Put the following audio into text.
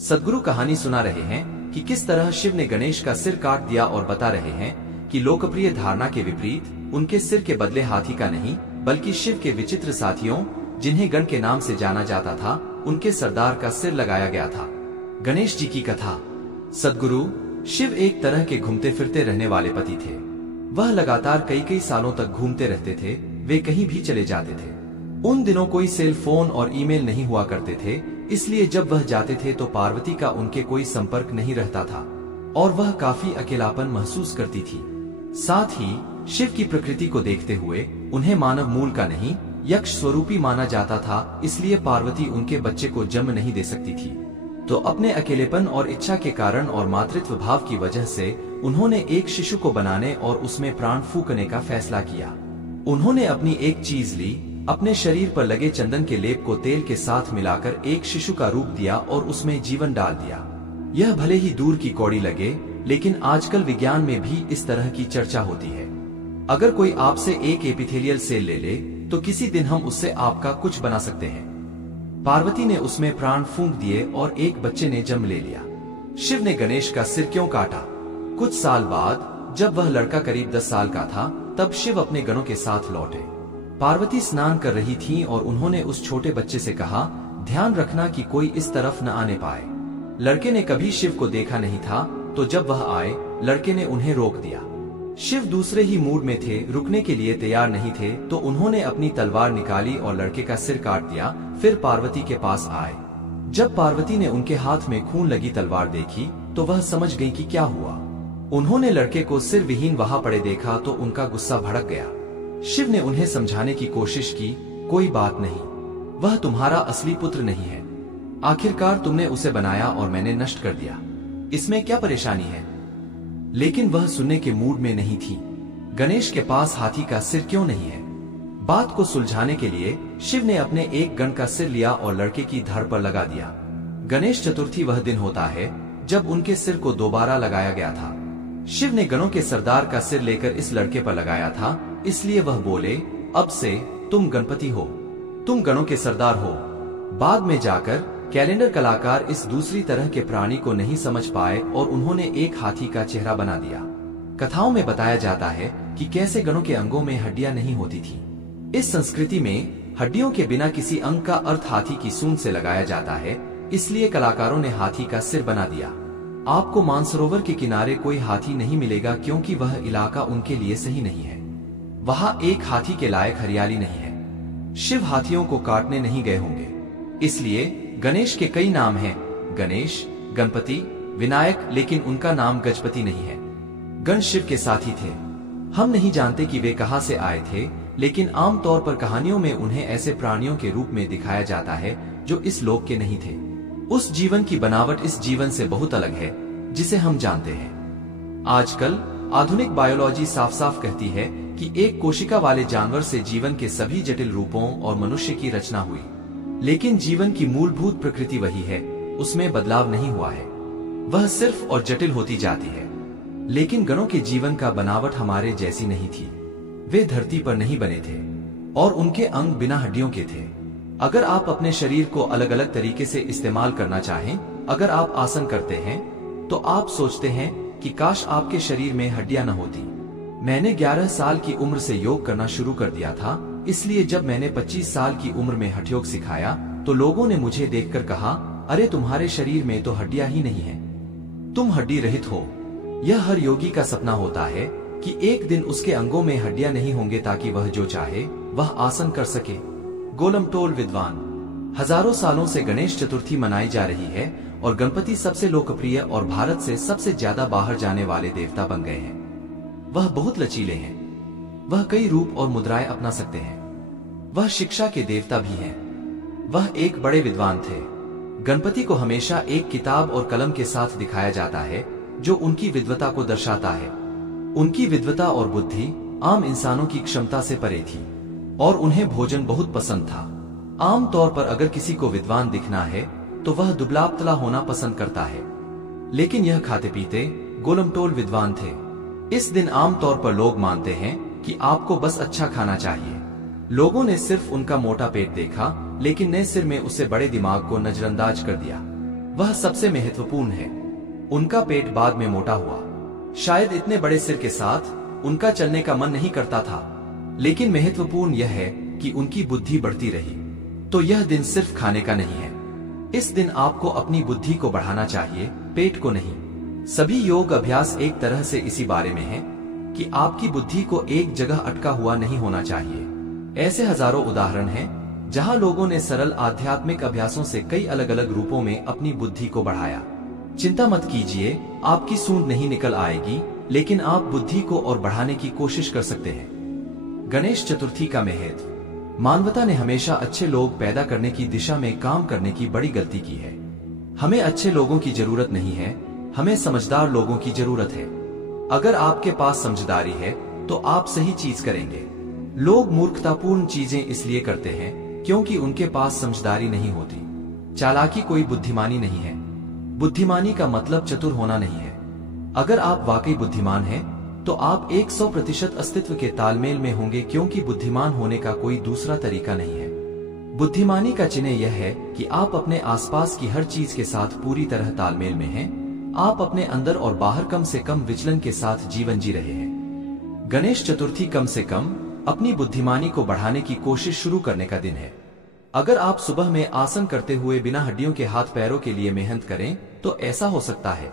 सद्गुरु कहानी सुना रहे हैं कि किस तरह शिव ने गणेश का सिर काट दिया और बता रहे हैं कि लोकप्रिय धारणा के विपरीत उनके सिर के बदले हाथी का नहीं बल्कि शिव के विचित्र साथियों, जिन्हें गण के नाम से जाना जाता था, उनके सरदार का सिर लगाया गया था। गणेश जी की कथा। सद्गुरु शिव एक तरह के घूमते फिरते रहने वाले पति थे। वह लगातार कई सालों तक घूमते रहते थे। वे कहीं भी चले जाते थे। उन दिनों कोई सेल फोन और ईमेल नहीं हुआ करते थे, इसलिए जब वह जाते थे तो पार्वती का उनके कोई संपर्क नहीं रहता था और वह काफी अकेलापन महसूस करती थी। साथ ही शिव की प्रकृति को देखते हुए उन्हें मानव मूल का नहीं यक्ष स्वरूपी माना जाता था, इसलिए पार्वती उनके बच्चे को जन्म नहीं दे सकती थी। तो अपने अकेलेपन और इच्छा के कारण और मातृत्व भाव की वजह से उन्होंने एक शिशु को बनाने और उसमें प्राण फूंकने का फैसला किया। उन्होंने अपनी एक चीज ली, अपने शरीर पर लगे चंदन के लेप को तेल के साथ मिलाकर एक शिशु का रूप दिया और उसमें जीवन डाल दिया। यह भले ही दूर की कौड़ी लगे, लेकिन आजकल विज्ञान में भी इस तरह की चर्चा होती है। अगर कोई आपसे एक एपिथेलियल सेल ले ले तो किसी दिन हम उससे आपका कुछ बना सकते हैं। पार्वती ने उसमें प्राण फूंक दिए और एक बच्चे ने जन्म ले लिया। शिव ने गणेश का सिर क्यों काटा? कुछ साल बाद जब वह लड़का करीब 10 साल का था, तब शिव अपने गणों के साथ लौटे। पार्वती स्नान कर रही थीं और उन्होंने उस छोटे बच्चे से कहा, ध्यान रखना कि कोई इस तरफ न आने पाए। लड़के ने कभी शिव को देखा नहीं था, तो जब वह आए, लड़के ने उन्हें रोक दिया। शिव दूसरे ही मूड में थे, रुकने के लिए तैयार नहीं थे, तो उन्होंने अपनी तलवार निकाली और लड़के का सिर काट दिया। फिर पार्वती के पास आए। जब पार्वती ने उनके हाथ में खून लगी तलवार देखी तो वह समझ गई कि क्या हुआ। उन्होंने लड़के को सिर विहीन वहां पड़े देखा तो उनका गुस्सा भड़क गया। शिव ने उन्हें समझाने की कोशिश की, कोई बात नहीं, वह तुम्हारा असली पुत्र नहीं है। आखिरकार तुमने उसे बनाया और मैंने नष्ट कर दिया, इसमें क्या परेशानी है? लेकिन वह सुनने के मूड में नहीं थी। गणेश के पास हाथी का सिर क्यों नहीं है? बात को सुलझाने के लिए शिव ने अपने एक गण का सिर लिया और लड़के की धड़ पर लगा दिया। गणेश चतुर्थी वह दिन होता है जब उनके सिर को दोबारा लगाया गया था। शिव ने गणों के सरदार का सिर लेकर इस लड़के पर लगाया था, इसलिए वह बोले, अब से तुम गणपति हो, तुम गणों के सरदार हो। बाद में जाकर कैलेंडर कलाकार इस दूसरी तरह के प्राणी को नहीं समझ पाए और उन्होंने एक हाथी का चेहरा बना दिया। कथाओं में बताया जाता है कि कैसे गणों के अंगों में हड्डियां नहीं होती थी। इस संस्कृति में हड्डियों के बिना किसी अंग का अर्थ हाथी की सूंड से लगाया जाता है, इसलिए कलाकारों ने हाथी का सिर बना दिया। आपको मानसरोवर के किनारे कोई हाथी नहीं मिलेगा क्योंकि वह इलाका उनके लिए सही नहीं है। वहां एक हाथी के लायक हरियाली नहीं है। शिव हाथियों को काटने नहीं गए होंगे, इसलिए गणेश के कई नाम हैं, गणेश, गणपति, विनायक, लेकिन उनका नाम गजपति नहीं है। गण शिव के साथी थे। हम नहीं जानते कि वे कहां से आए थे, लेकिन आमतौर पर कहानियों में उन्हें ऐसे प्राणियों के रूप में दिखाया जाता है जो इस लोक के नहीं थे। उस जीवन की बनावट इस जीवन से बहुत अलग है जिसे हम जानते हैं। आजकल आधुनिक बायोलॉजी साफ साफ कहती है कि एक कोशिका वाले जानवर से जीवन के सभी जटिल रूपों और मनुष्य की रचना हुई, लेकिन जीवन की मूलभूत प्रकृति वही है, उसमें बदलाव नहीं हुआ है। वह सिर्फ और जटिल होती जाती है। लेकिन गणों के जीवन का बनावट हमारे जैसी नहीं थी। वे धरती पर नहीं बने थे और उनके अंग बिना हड्डियों के थे। अगर आप अपने शरीर को अलग अलग तरीके से इस्तेमाल करना चाहें, अगर आप आसन करते हैं तो आप सोचते हैं कि काश आपके शरीर में हड्डियां न होती। मैंने 11 साल की उम्र से योग करना शुरू कर दिया था, इसलिए जब मैंने 25 साल की उम्र में हठयोग सिखाया तो लोगों ने मुझे देखकर कहा, अरे तुम्हारे शरीर में तो हड्डियां ही नहीं है, तुम हड्डी रहित हो। यह हर योगी का सपना होता है कि एक दिन उसके अंगों में हड्डियां नहीं होंगे ताकि वह जो चाहे वह आसन कर सके। गोलमटोल विद्वान। हजारों सालों से गणेश चतुर्थी मनाई जा रही है और गणपति सबसे लोकप्रिय और भारत से सबसे ज्यादा बाहर जाने वाले देवता बन गए हैं। वह बहुत लचीले हैं, वह कई रूप और मुद्राएं अपना सकते हैं। वह शिक्षा के देवता भी हैं। वह एक बड़े विद्वान थे। गणपति को हमेशा एक किताब और कलम के साथ दिखाया जाता है जो उनकी विद्वता को दर्शाता है। उनकी विद्वता और बुद्धि आम इंसानों की क्षमता से परे थी और उन्हें भोजन बहुत पसंद था। आमतौर पर अगर किसी को विद्वान दिखना है तो वह दुबला पतला होना पसंद करता है, लेकिन यह खाते पीते गोलमटोल विद्वान थे। इस दिन आमतौर पर लोग मानते हैं कि आपको बस अच्छा खाना चाहिए। लोगों ने सिर्फ उनका मोटा पेट देखा, लेकिन नए सिर में उसे बड़े दिमाग को नजरअंदाज कर दिया। वह सबसे महत्वपूर्ण है। उनका पेट बाद में मोटा हुआ। शायद इतने बड़े सिर के साथ उनका चलने का मन नहीं करता था, लेकिन महत्वपूर्ण यह है कि उनकी बुद्धि बढ़ती रही। तो यह दिन सिर्फ खाने का नहीं है। इस दिन आपको अपनी बुद्धि को बढ़ाना चाहिए, पेट को नहीं। सभी योग अभ्यास एक तरह से इसी बारे में है कि आपकी बुद्धि को एक जगह अटका हुआ नहीं होना चाहिए। ऐसे हजारों उदाहरण हैं जहां लोगों ने सरल आध्यात्मिक अभ्यासों से कई अलग अलग रूपों में अपनी बुद्धि को बढ़ाया। चिंता मत कीजिए, आपकी सूंड नहीं निकल आएगी, लेकिन आप बुद्धि को और बढ़ाने की कोशिश कर सकते हैं। गणेश चतुर्थी का महत्व। मानवता ने हमेशा अच्छे लोग पैदा करने की दिशा में काम करने की बड़ी गलती की है। हमें अच्छे लोगों की जरूरत नहीं है, हमें समझदार लोगों की जरूरत है। अगर आपके पास समझदारी है तो आप सही चीज करेंगे। लोग मूर्खतापूर्ण चीजें इसलिए करते हैं क्योंकि उनके पास समझदारी नहीं होती। चालाकी कोई बुद्धिमानी नहीं है। बुद्धिमानी का मतलब चतुर होना नहीं है। अगर आप वाकई बुद्धिमान हैं तो आप 100% अस्तित्व के तालमेल में होंगे, क्योंकि बुद्धिमान होने का कोई दूसरा तरीका नहीं है। बुद्धिमानी का चिन्ह यह है कि आप अपने आसपास की हर चीज के साथ पूरी तरह तालमेल में हैं। आप अपने अंदर और बाहर कम से कम विचलन के साथ जीवन जी रहे हैं। गणेश चतुर्थी कम से कम अपनी बुद्धिमानी को बढ़ाने की कोशिश शुरू करने का दिन है। अगर आप सुबह में आसन करते हुए बिना हड्डियों के हाथ पैरों के लिए मेहनत करें तो ऐसा हो सकता है